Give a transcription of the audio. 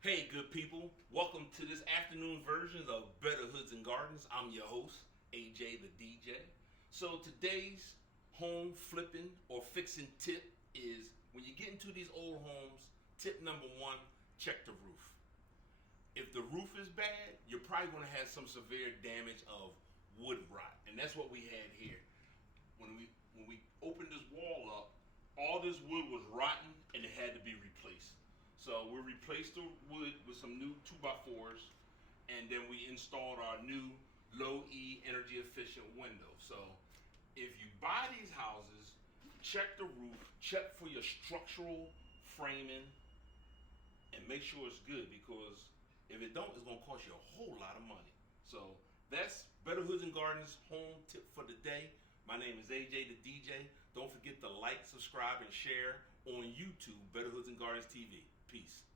Hey, good people. Welcome to this afternoon version of Better Hoods and Gardens. I'm your host, AJ the DJ. So, today's home flipping or fixing tip is when you get into these old homes, tip number one, check the roof. If the roof is bad, you're probably going to have some severe damage of wood rot. And that's what we had here. When we opened this wall up, all this wood was rotten and it had to be replaced. So we replaced the wood with some new 2x4s, and then we installed our new low E energy efficient windows. So if you buy these houses, check the roof, check for your structural framing, and make sure it's good, because if it don't, it's gonna cost you a whole lot of money. So that's Better Hoods and Gardens home tip for the day. My name is AJ the DJ. Don't forget to like, subscribe, and share on YouTube, Better Hoods and Gardens TV. Peace.